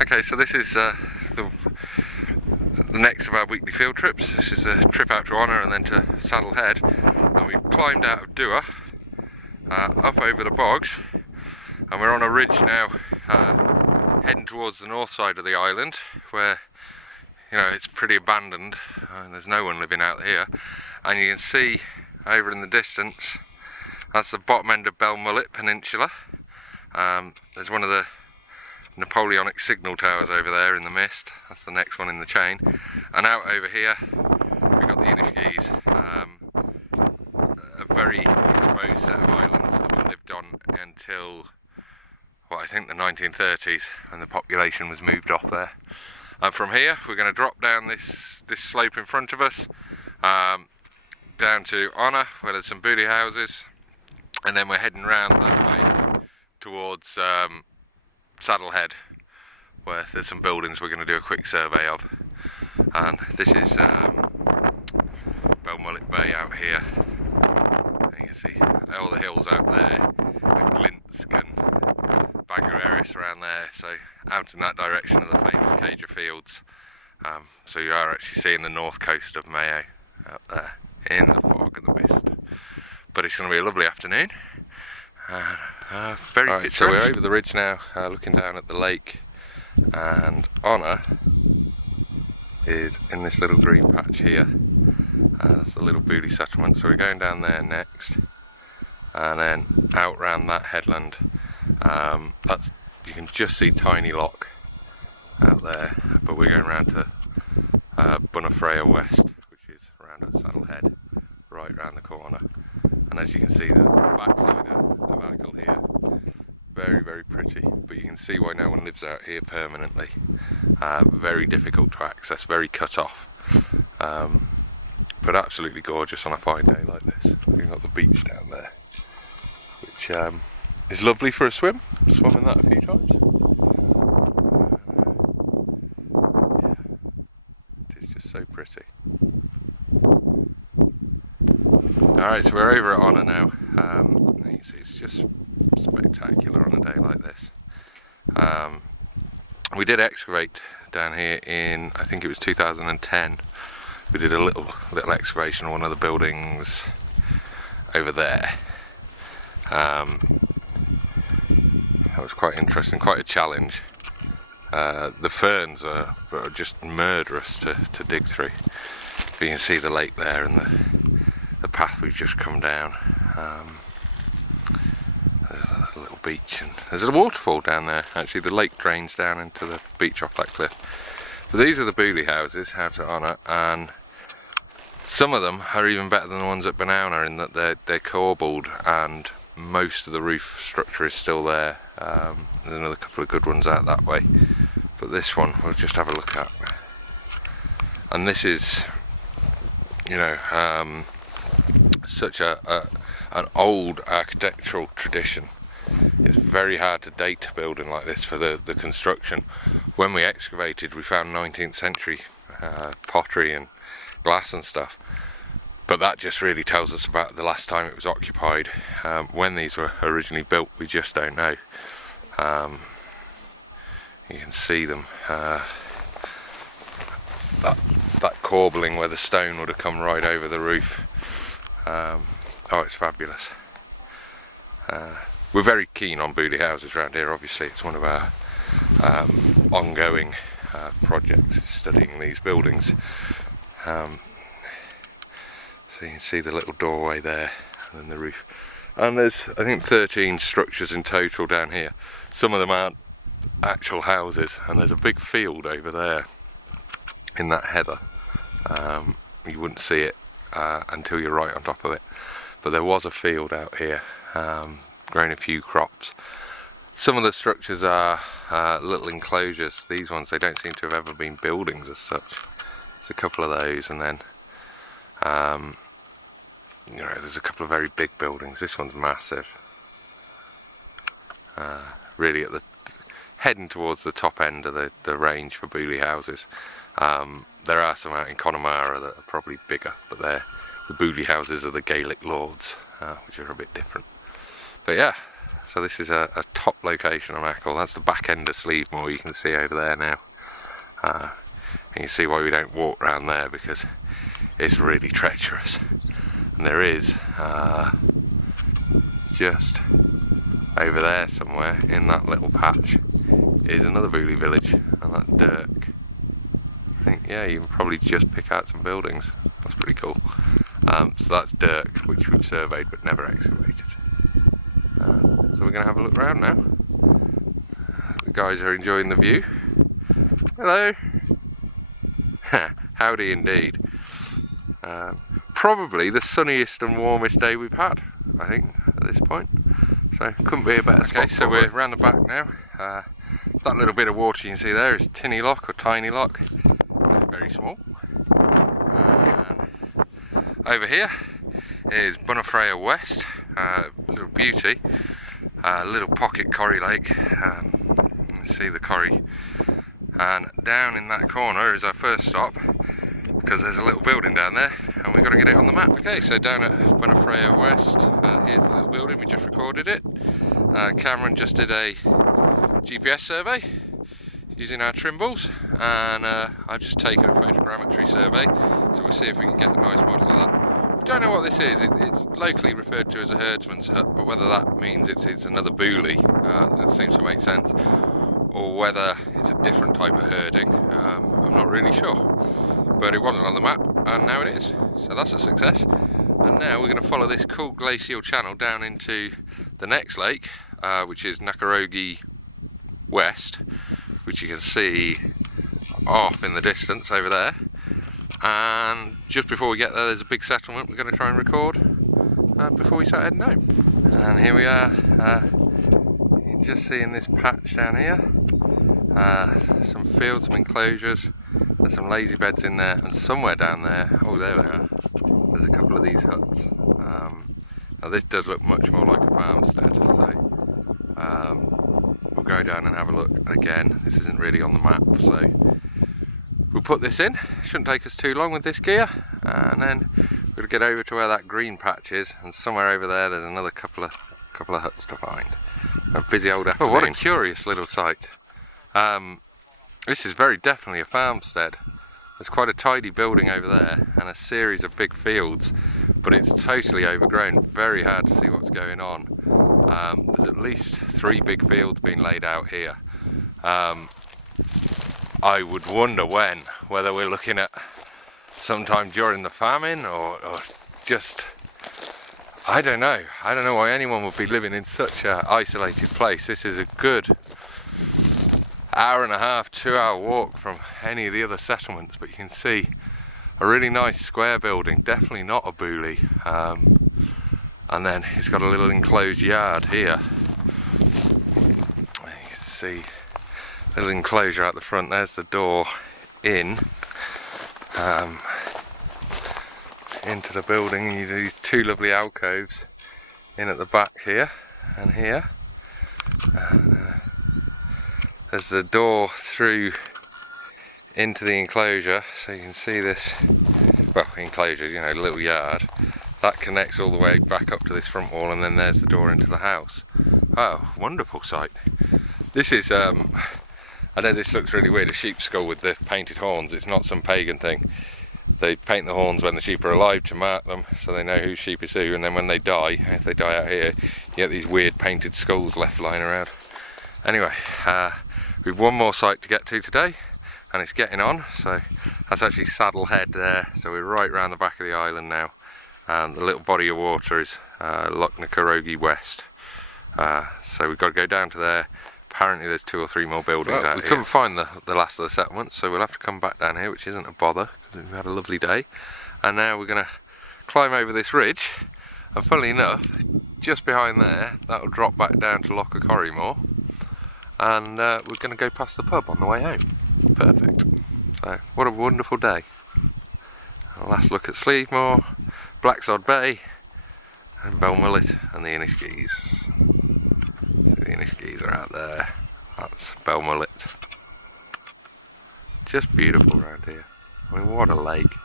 Okay, so this is the next of our weekly field trips. This is the trip out to Annagh and then to Saddlehead, and we've climbed out of Dua, up over the bogs, and we're on a ridge now, heading towards the north side of the island, where it's pretty abandoned and there's no one living out here. And you can see over in the distance, that's the bottom end of Belmullet Peninsula. There's one of the Napoleonic signal towers over there in the mist. That's the next one in the chain. And out over here we've got the Annagh, a very exposed set of islands that we lived on until, I think the 1930s, when the population was moved off there. And from here we're going to drop down this slope in front of us, down to Annagh, where there's some booty houses, and then we're heading round that way towards Saddlehead, where there's some buildings we're going to do a quick survey of. And this is Belmullet Bay out here. And you can see all the hills out there, and Glinsk and Bangor Erris around there, so out in that direction are the famous Cager Fields. So you are actually seeing the north coast of Mayo out there in the fog and the mist. But it's going to be a lovely afternoon. Very picturesque. So we're over the ridge now, looking down at the lake, and Annagh is in this little green patch here. That's the little booty settlement, so we're going down there next, and then out round that headland. You can just see Tiny Lock out there, but we're going round to Bunafreya West, which is around at Saddlehead, right round the corner. And as you can see, the backside of Annagh here, very, very pretty, but you can see why no one lives out here permanently. Very difficult to access, very cut off, but absolutely gorgeous on a fine day like this. We've got the beach down there, which is lovely for a swim. Swum in that a few times. Yeah, it is just so pretty. Alright, so we're over at Annagh now. You can see it's just spectacular on a day like this. We did excavate down here in, I think it was 2010. We did a little excavation on one of the buildings over there. That was quite interesting, quite a challenge. The ferns are just murderous to dig through. But you can see the lake there and the path we've just come down. There's a little beach, and there's a waterfall down there. Actually, the lake drains down into the beach off that cliff. But these are the booty houses out at Annagh, and some of them are even better than the ones at Banana in that they're corbelled and most of the roof structure is still there. There's another couple of good ones out that way, but this one we'll just have a look at. And this is, such an old architectural tradition. It's very hard to date a building like this for the construction. When we excavated, we found 19th century pottery and glass and stuff, but that just really tells us about the last time it was occupied. When these were originally built, we just don't know. You can see them, that corbelling where the stone would have come right over the roof. Oh, it's fabulous. We're very keen on booty houses around here. Obviously, it's one of our ongoing projects, studying these buildings. So you can see the little doorway there, and then the roof. And there's, I think, 13 structures in total down here. Some of them aren't actual houses, and there's a big field over there in that heather. You wouldn't see it until you're right on top of it. But there was a field out here, growing a few crops. Some of the structures are little enclosures. These ones, they don't seem to have ever been buildings as such. There's a couple of those, and then there's a couple of very big buildings. This one's massive. Really at the heading towards the top end of the range for booty houses. There are some out in Connemara that are probably bigger, but they're the booty houses of the Gaelic lords, which are a bit different. But yeah, So this is a top location on Annagh. That's the back end of Sleevemore, you can see over there now. And you see why we don't walk around there, because it's really treacherous. And there is just over there somewhere in that little patch is another Booley village, and that's Dirk. I think, yeah, you can probably just pick out some buildings. That's pretty cool. So that's Dirk, which we've surveyed but never excavated. So we're going to have a look around now. The guys are enjoying the view. Hello. Howdy indeed. Probably the sunniest and warmest day we've had, I think, at this point. So couldn't be a better spot. Okay, so we're around the back now. That little bit of water you can see there is Tinny Lock or Tiny Lock. Very small. And over here is Bunafreya West, little beauty, little pocket corrie lake. You can see the corrie. And down in that corner is our first stop, because there's a little building down there and we've got to get it on the map. Okay, so down at Bunafreya West, here's the little building, we just recorded it. Cameron just did a GPS survey using our Trimbles, and I've just taken a photogrammetry survey, so we'll see if we can get a nice model of that. We don't know what this is. It's locally referred to as a herdsman's hut, but whether that means it's another Booley, that seems to make sense, or whether it's a different type of herding, I'm not really sure. But it wasn't on the map, and now it is. So that's a success. And now we're going to follow this cool glacial channel down into the next lake, which is Annagh West, which you can see off in the distance over there. And just before we get there, there's a big settlement we're going to try and record before we start heading home. And here we are. You can just see in this patch down here, some fields, some enclosures. There's some lazy beds in there, and somewhere down there, oh there they are, there's a couple of these huts. Now this does look much more like a farmstead, so we'll go down and have a look. And again, this isn't really on the map, so we'll put this in. Shouldn't take us too long with this gear, and then we'll get over to where that green patch is, and somewhere over there there's another couple of huts to find. A busy old afternoon. Oh, what a curious little site. This is very definitely a farmstead. There's quite a tidy building over there and a series of big fields, but it's totally overgrown. Very hard to see what's going on. There's at least 3 big fields being laid out here. I would wonder whether we're looking at sometime during the famine or just, I don't know. I don't know why anyone would be living in such an isolated place. This is a good hour-and-a-half, 2-hour walk from any of the other settlements, but you can see a really nice square building, definitely not a Booley, and then it's got a little enclosed yard here. You can see a little enclosure out the front. There's the door in into the building. You do these 2 lovely alcoves in at the back here and here. There's the door through into the enclosure, so you can see this, well, enclosure, you know, little yard. That connects all the way back up to this front wall, and then there's the door into the house. Oh, wonderful sight. This is, I know this looks really weird, a sheep skull with the painted horns. It's not some pagan thing. They paint the horns when the sheep are alive to mark them, so they know whose sheep is who, and then when they die, if they die out here, you get these weird painted skulls left lying around. Anyway, we've one more site to get to today, and it's getting on. So that's actually Saddle Head there, so we're right around the back of the island now, and the little body of water is Loch Annagh West. So we've got to go down to there. Apparently there's 2 or 3 more buildings out here. We couldn't find the last of the settlements, so we'll have to come back down here, which isn't a bother because we've had a lovely day. And now we're going to climb over this ridge, and funnily enough, just behind there, that'll drop back down to Loch Corrymore. And we're going to go past the pub on the way home. Perfect. So, what a wonderful day. A last look at Sleevemore, Blacksod Bay, and Belmullet and the Inniskeys. So the Inniskeys are out there. That's Belmullet. Just beautiful around here. I mean, what a lake.